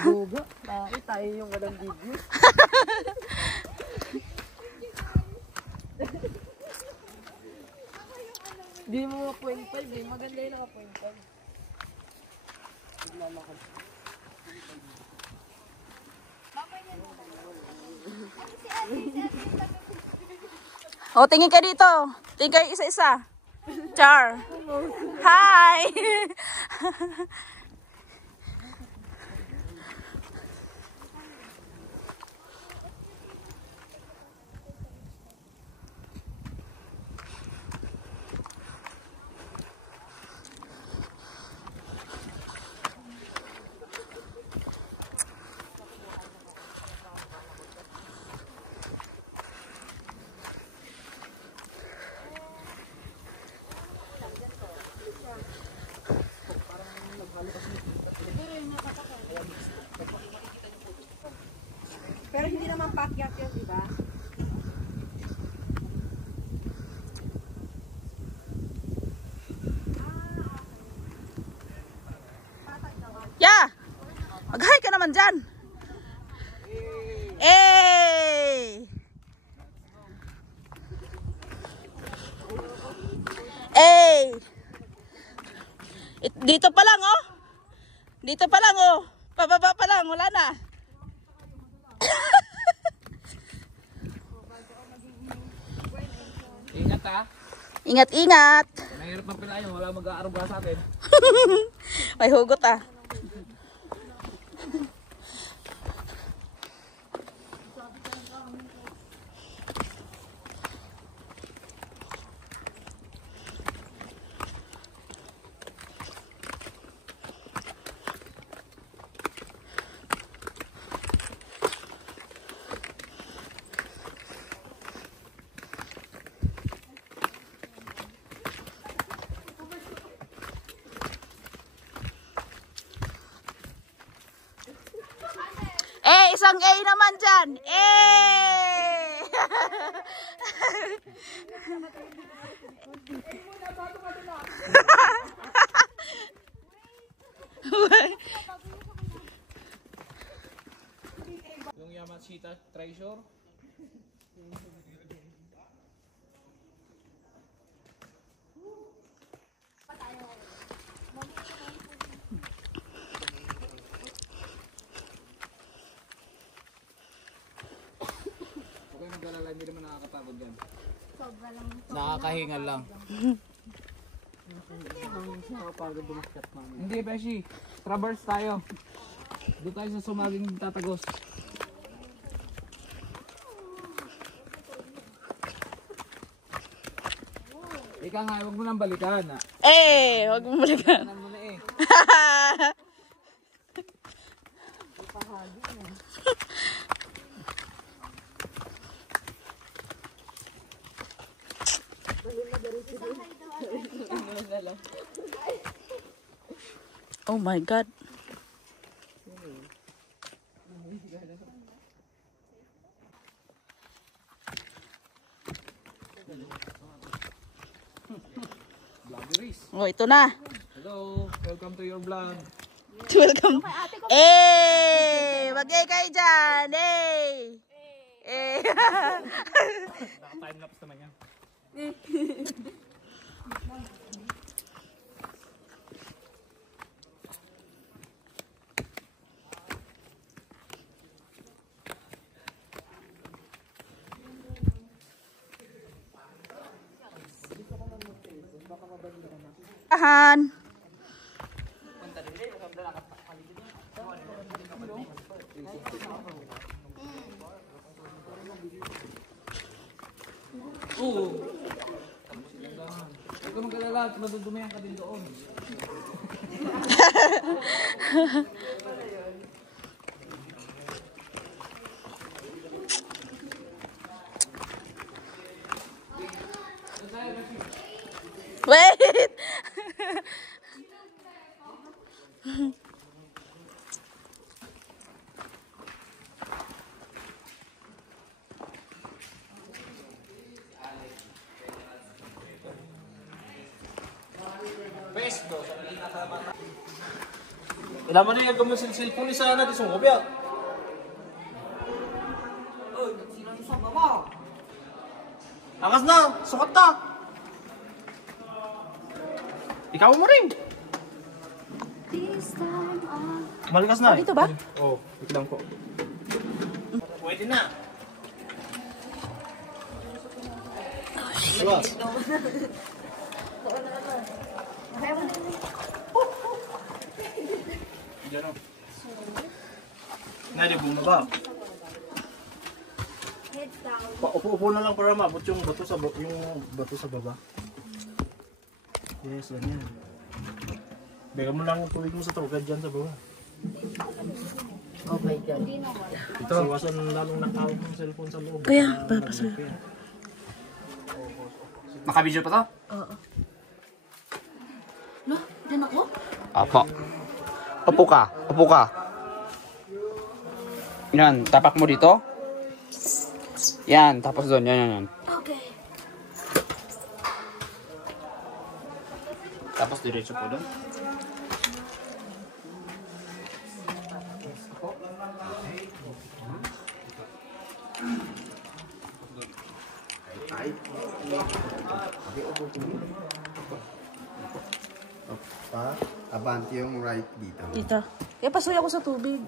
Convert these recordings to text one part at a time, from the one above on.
Buga. Bakit tayo yung walang video? Di mo 0.5 eh. Maganda yung naka 0.5. Naglalakad. O, tingin ka dito. Tingin kayo isa-isa. Char. Hi! Pero hindi naman pakyat yun, di ba? Yeah! Mag-hi ka naman dyan. Hey! Hey! Dito pa lang, oh. Dito pa lang, oh. Pababa pa lang, wala na. Ingat ha. Ingat-ingat. Mahirap ng pinayo. Wala mag-aaruga sa atin. May hugot ah. Isang A naman dyan. Eh! Yung Yamashita Treasure. Hindi naman nakakapagod yan. Sobra lang. Nakakahingal lang. Hindi, Beshi. Traverse tayo. Doon tayo sa sumaging tatagos. Ika nga, huwag mo nang balikan. Huwag mo balikan. Ano mo na eh. Oh my God. Oh, ito na. Hello, welcome to your vlog. Welcome. Bagay kayo dyan. Naka-timelapse naman yan. Tahan. Huwag ka mag-alala, madudumayan ka din doon. Wait. Pesto sa pinakamata. Ilan mo na yung gamon sa cellphone ni sana di sungkob ya. Oy, sino yung soba mo? Angas na, sukat ta. Ikaw mo rin. Malikas na eh. Dito ba? Oo, wait lang po. Pwede na. Diba? Diyan o. Nalibong na ba? Upo-upo na lang para maabot yung bato sa baba. Yes, ganyan. Bigyan mo lang yung tubig mo sa tugad dyan sa baba. Oh my God. Ito. Iwasan lalong nakawag ng cellphone sa loob. Kaya, papasa. Nakabidyo pa to? Oo. No, dyan ako? Apo. Upo ka. Upo ka. Yan, tapak mo dito. Yan, tapos doon. Yan. Okay. Tapos diretso po doon. Pa, abante yung right dito. Dito. Kaya pasuy ako sa tubig.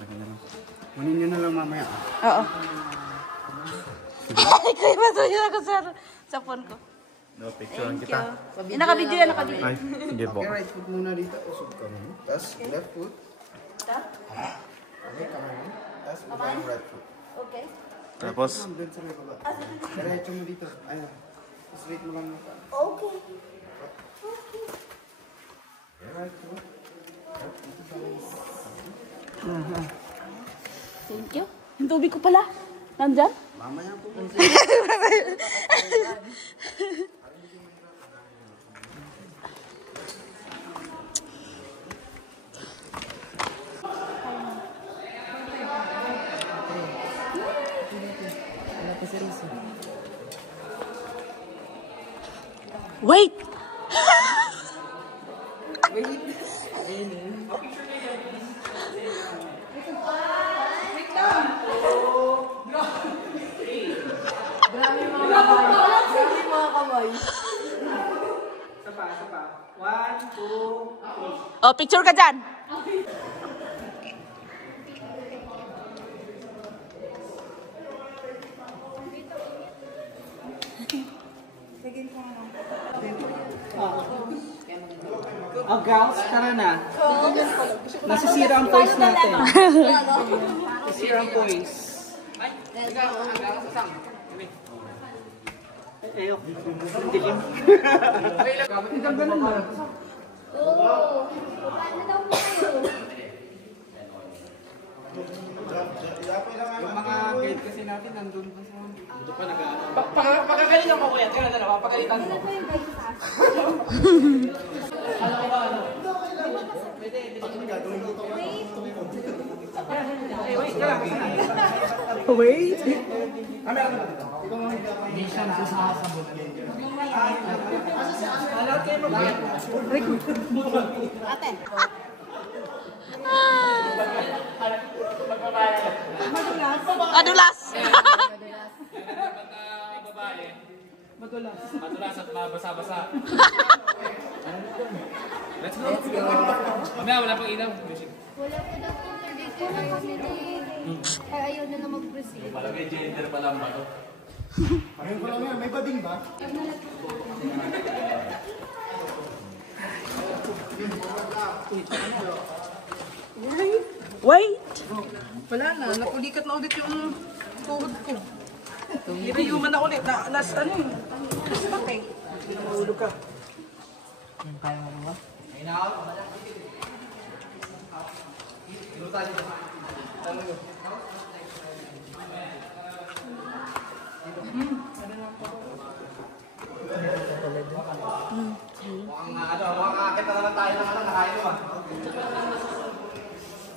Kunin nyo na lang mamaya. Oo. Ay, kaya pasuy ako sa phone ko. No, picturean Thank kita. you. Nakabidyo yan, nakabidyo. Ay, hindi po. Okay, right foot muna dito. Usog ka mo. Tapos left foot. Okay, kamay mo. Tapos baba yung right foot. Okay. Tapos, Doon sa may baba. Diretso mo dito. Ayan. Straight mo lang mukha. Okay. Right foot. Thank you. Yung tubig ko pala. Nandyan? Mamaya po. Wait! Oh, picture ka dyan. Oh, girls, tara na. Nasisira ang voice natin. Nasisira ang voice. Ayaw. Dilim. Ang ganun ba? Yung mga guide kasi natin nandun pa sa... Hindi pa nag-ano. Pagkagalitan mo kuya. Tira na, papagalitan mo. Wait. Hindi siya nasasabot. Ate. Adulas. Madulas at mabasa-basa. Let's go. Mamaya wala pang ilaw. Music. Wala po daw po dito na kasi ay ayaw na mag-proceed. Malagay gender pa lang ba to? May bading ba? Wait! Wala na, napulikat na ulit yung tuhod ko. Nirayuman na ulit, nas ano yun? Patay. Pinahulog ka. Kaya mo ba?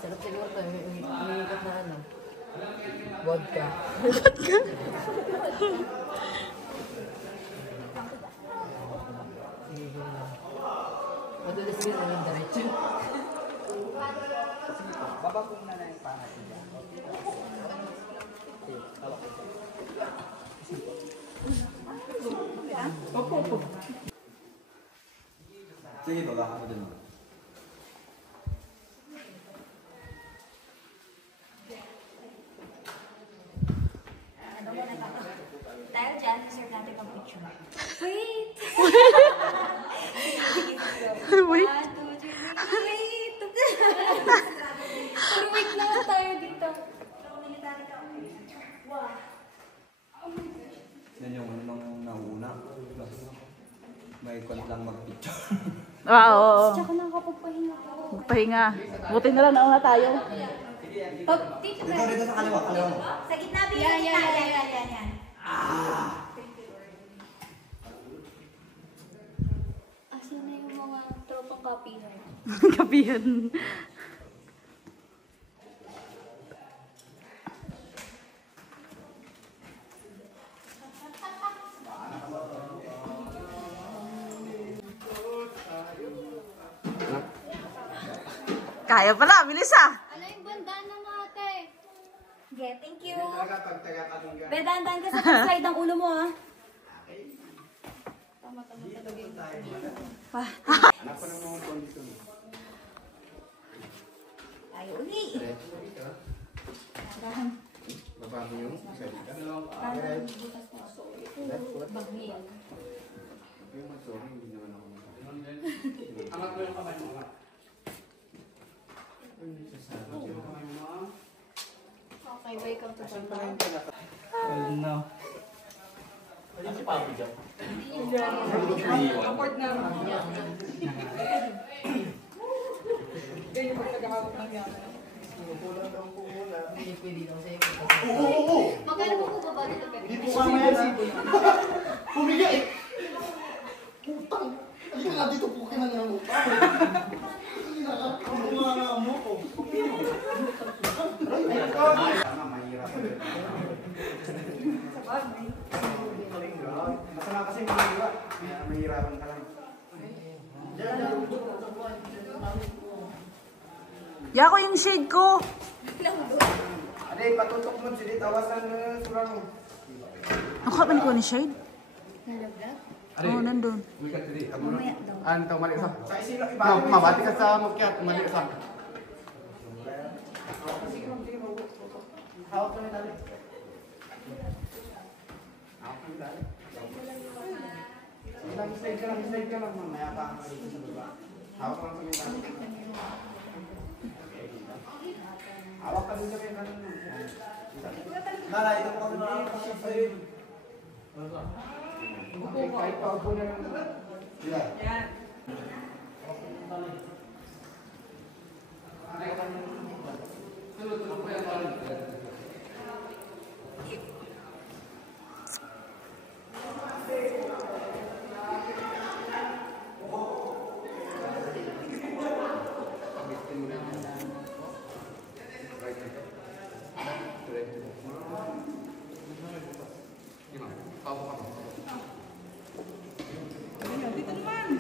Sarap siguro to, umiikot na ano. Vodka. Madulas yun, diretso. Sige, baba ka dun. Dahil dyan, deserve natin mag-picture. Wait! Wait. 1, 2, 3, wait! Pero wait lang tayo dito. Wow. Yan yung nung nauna. May kont lang mag-picture. Oo. Tsaka nakakapagpahinga ko. Magpahinga. Buti na lang nauna tayo. Oh, dito Dito, dito sa kaliwa, kaliwa mo. sa gitna, yan. Asan na yung mga tropang copyright? Kapihan. Kaya pala, bilis ah. Ano yung bandana mo, ate? Okay, thank you. Be, dahan-dahan ka sa slide ng ulo mo, ha? Tama talaga yun. Anak ko ng mga kondisyon. Tayo uli. Babago yung isa dito. Bangi. Yung mag-sorry, hindi naman ako Angat mo yung kamay mo. Okay, welcome to Bangkok. No. Support na. Ganyan pagkakahawak ng yaman. Magkano po po ba dito? Hindi po mamaya na. Pumigay eh. Putang. Halika nga dito po kayo ng mo. Mga mo ko. Mahirap. Masama kasi mahirap. Mahirapan ka lang. Yako yung shade ko. Aday, patutok mo. Sige, tawasan mo na sura mo. Nakapan ko ni shade? Nalaglag? Oo, nandun. Mamaya daw. Ano mali sa? Sa isila, iba. Mabati ka sa mukyat, mali sa. Hawak ko na tali. Hawak ko na tali. Slide ka lang. Mamaya pa ako dito sa baba. Hawak ko lang sa may tali. Hawak ka dito sa may tali. Nara, ito po kami nakakasya sa'yo. Kahit pa ako na lang. Sila. Yan. Dito naman.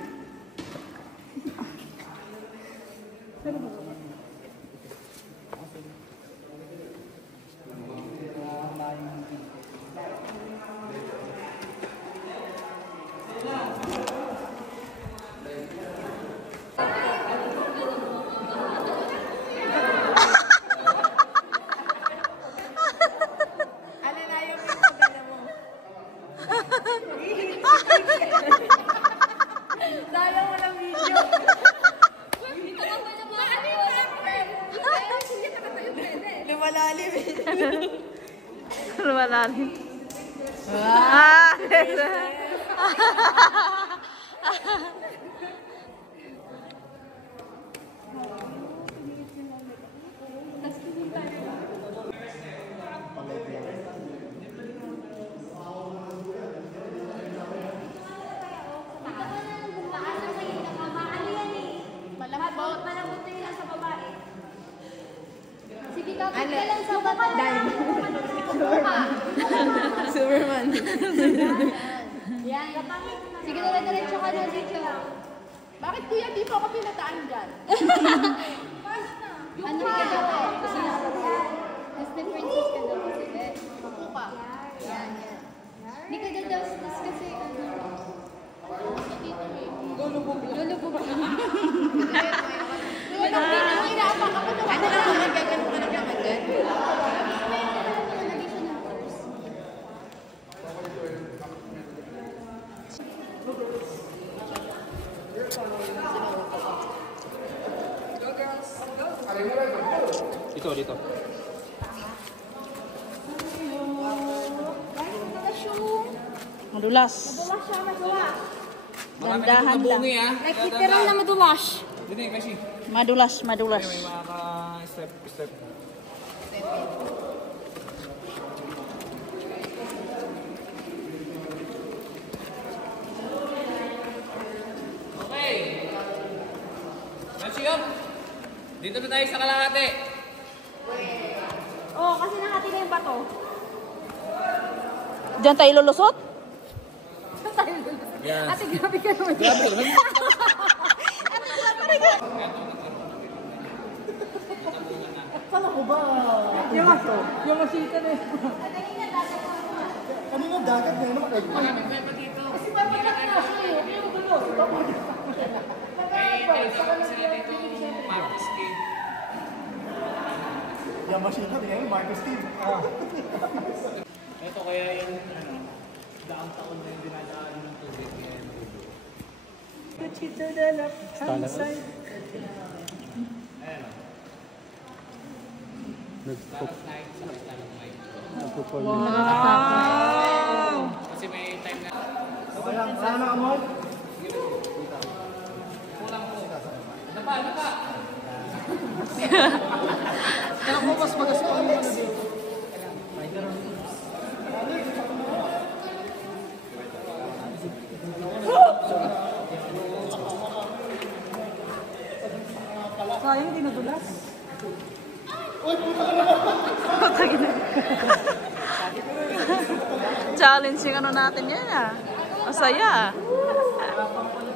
Alalayo mo yung pagdala mo. Dala mo ng video. Dito ka ba na mga ano yung rapper? Hindi ka ba yung pwede? Lumalalim. Lumalalim. Ah! Malambot na yun sa babae. Sige, kapit ka lang sa babae. Superman. Yan. Sige, dire-diretso ka na dito. Bakit kuya di mo ako pinataan dyan? Ano ka? Dito, dito. Madulas. Madulas siya, madulas. Dandahan lang. Like literal na madulas. Dito yung kasi. Madulas, madulas. May mga step. Okay. Nancy, dito na tayo sa kalahati. Oo, kasi nakati na yung bato. Diyan tayo lulusot? Yes. Ate, grabe ka naman. Kala ko ba? Yung masita na yun. Kanina dagat na yun naman kayo. Kasi papagat na siya eh. Hindi mo tulo. Papagat. Yamashita, di ngayon, Marcos Steve. Ito kaya yung daang taon na yung dinadaan ng tubig ngayon. To the left hand side. Wow! Kasi may time na Wala na amoy. Ano pa? Kaya ko mas magaspang yung ano dito. Sayang, di nadulas. Challenge yung ano natin yan ah. Masaya ah.